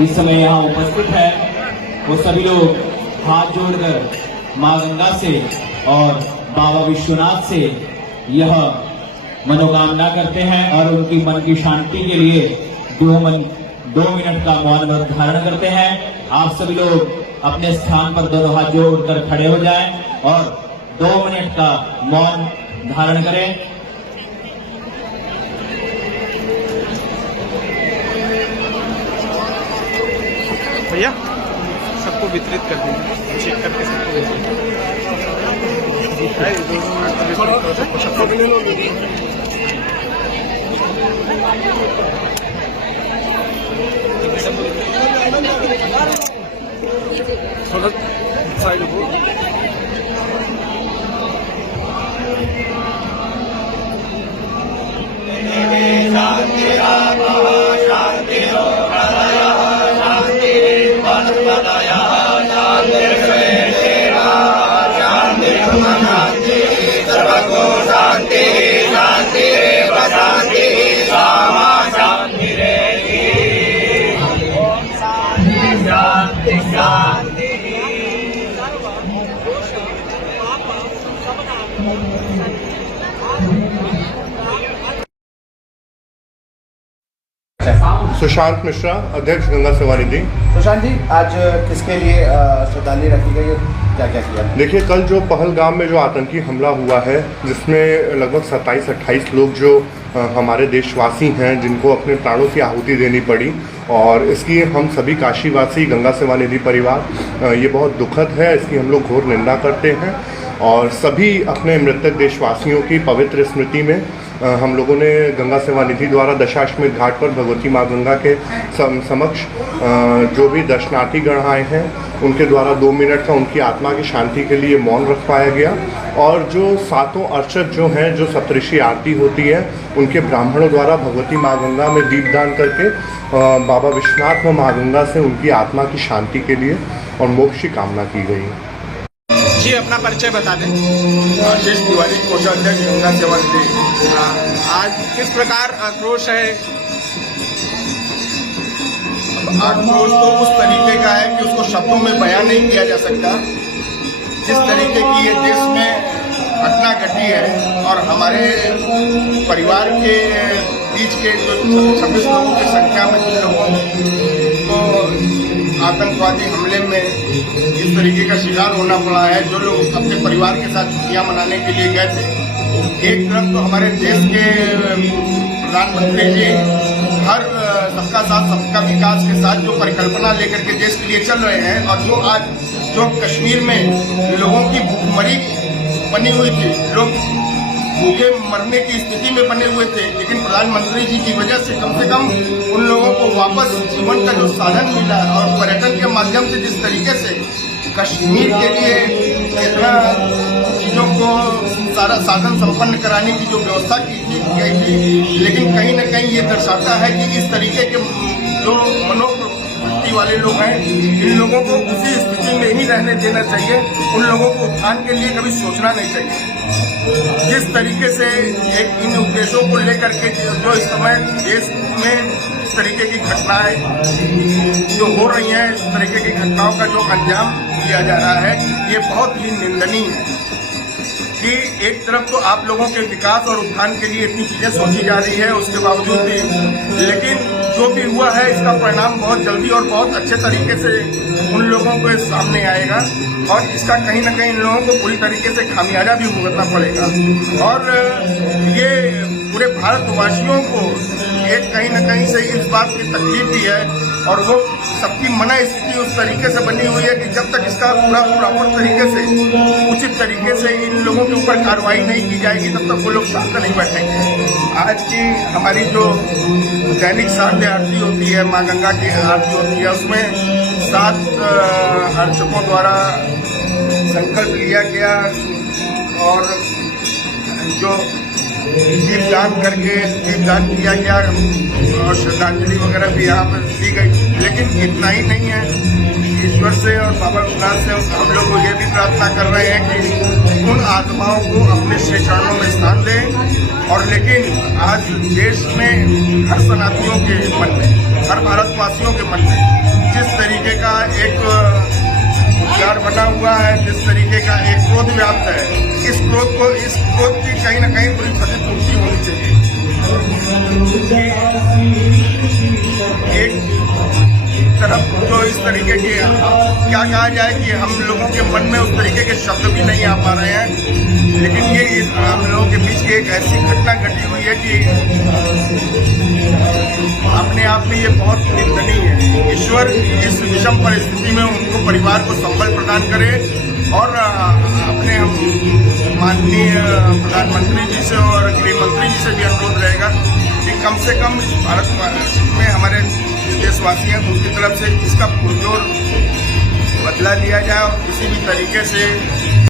इस समय यहाँ उपस्थित है वो सभी लोग हाथ जोड़कर मां गंगा से और बाबा विश्वनाथ से यह मनोकामना करते हैं और उनकी मन की शांति के लिए 2 मिनट का मौन व्रत धारण करते हैं। आप सभी लोग अपने स्थान पर दोनों हाथ जोड़कर खड़े हो जाएं और 2 मिनट का मौन धारण करें। भैया सबको वितरित कर दीजिए, चेक करके सबको वितरित थोड़ा साइड हो। सुशांत मिश्रा, अध्यक्ष गंगा सेवा निधि। सुशांत जी, आज किसके लिए श्रद्धांजलि रखी गई, क्या क्या किया? देखिए, कल जो पहलगाम में जो आतंकी हमला हुआ है, जिसमें लगभग 27-28 लोग जो हमारे देशवासी हैं, जिनको अपने प्राणों की आहुति देनी पड़ी, और इसकी हम सभी काशीवासी गंगा सेवा निधि परिवार ये बहुत दुखद है, इसकी हम लोग घोर निंदा करते हैं। और सभी अपने मृतक देशवासियों की पवित्र स्मृति में हम लोगों ने गंगा सेवा निधि द्वारा दशाश्वमेध घाट पर भगवती माँ गंगा के समक्ष जो भी दर्शनार्थी गण आए हैं उनके द्वारा 2 मिनट का उनकी आत्मा की शांति के लिए मौन रखवाया गया। और जो 7 अर्चक जो हैं, जो सप्तऋषि आरती होती है, उनके ब्राह्मणों द्वारा भगवती माँ गंगा में दीपदान करके बाबा विश्वनाथ व माँ गंगा से उनकी आत्मा की शांति के लिए और मोक्ष की कामना की गई। जी, अपना परिचय बता दें। आशीष तिवारी, कोषाध्यक्ष गंगा सेवा निधि। आज किस प्रकार आक्रोश है? आक्रोश तो उस तरीके का है कि उसको शब्दों में बयान नहीं किया जा सकता। जिस तरीके की ये देश में घटना घटी है और हमारे परिवार के बीच के जो 26 लोगों की संख्या में जिन लोगों को आतंकवादी हमले में इस तरीके का शिकार होना पड़ा है, जो लोग अपने परिवार के साथ छुट्टियां मनाने के लिए गए थे, एक तरफ तो हमारे देश के प्रधानमंत्री जी हर सबका साथ सबका विकास के साथ जो परिकल्पना लेकर के देश के लिए चल रहे हैं, और जो आज जो कश्मीर में लोगों की भूखमरी बनी हुई थी, लोग भूखे मरने की स्थिति में बने हुए थे, लेकिन प्रधानमंत्री जी की वजह से कम उन लोगों को वापस जीवन का जो साधन मिला और पर्यटन के माध्यम से जिस तरीके से कश्मीर के लिए इतना चीजों को सारा साधन संपन्न कराने की जो व्यवस्था की गई थी, लेकिन कहीं न कहीं ये दर्शाता है कि इस तरीके के जो मनोवृत्ति वाले लोग हैं, इन लोगों को उसी स्थिति में ही रहने देना चाहिए। उन लोगों को उत्थान के लिए कभी सोचना नहीं चाहिए। जिस तरीके से एक इन उद्देश्यों को लेकर के जो इस समय देश में इस तरीके की घटनाएं जो हो रही हैं, इस तरीके की घटनाओं का जो अंजाम दिया जा रहा है, ये बहुत ही निंदनीय है कि एक तरफ तो आप लोगों के विकास और उत्थान के लिए इतनी चीजें सोची जा रही है, उसके बावजूद भी लेकिन जो भी हुआ है इसका परिणाम बहुत जल्दी और बहुत अच्छे तरीके से उन लोगों के सामने आएगा, और इसका कहीं न कहीं इन लोगों को पूरी तरीके से खामियाजा भी भुगतना पड़ेगा। और ये पूरे भारतवासियों को एक कहीं न कहीं से इस बात की तकलीफ भी है, और वो सबकी मना स्थिति उस तरीके से बनी हुई है कि जब तक इसका पूरा प्रॉपर तरीके से उचित तरीके से इन लोगों के ऊपर कार्रवाई नहीं की जाएगी, तब तक वो लोग शांत नहीं बैठेंगे। आज की हमारी जो दैनिक साध्य आरती होती है, माँ गंगा की आरती होती है, उसमें 7 अर्चकों द्वारा संकल्प लिया गया और जो दीपदान करके दीपदान किया गया और श्रद्धांजलि वगैरह भी यहाँ पर दी गई। लेकिन इतना ही नहीं है, ईश्वर से और बाबा विश्वनाथ से हम लोग ये भी प्रार्थना कर रहे हैं कि उन आत्माओं को अपने श्री चरणों में स्थान दें। और लेकिन आज देश में हर सनातनियों के मन में हर भारतवासियों के मन में जिस तरीके का एक विचार बना हुआ है, जिस तरीके का एक क्रोध व्याप्त है, इस क्रोध की कहीं न कहीं पूरी क्षतिपूर्ति होनी चाहिए। एक तरफ जो इस तरीके के क्या कहा जाए कि हम लोगों के मन में उस तरीके के शब्द भी नहीं आ पा रहे हैं, लेकिन ये हम लोगों के बीच की एक ऐसी घटना घटी हुई है कि अपने आप में ये बहुत निंदनीय है। ईश्वर इस विषम परिस्थिति में उनको परिवार को संबल प्रदान करे और अपने हम माननीय प्रधानमंत्री जी से और गृह मंत्री जी से भी अनुरोध रहेगा कि कम से कम भारत में हमारे देशवासी हैं उनकी तरफ से इसका पुरजोर बदला लिया जाए और किसी भी तरीके से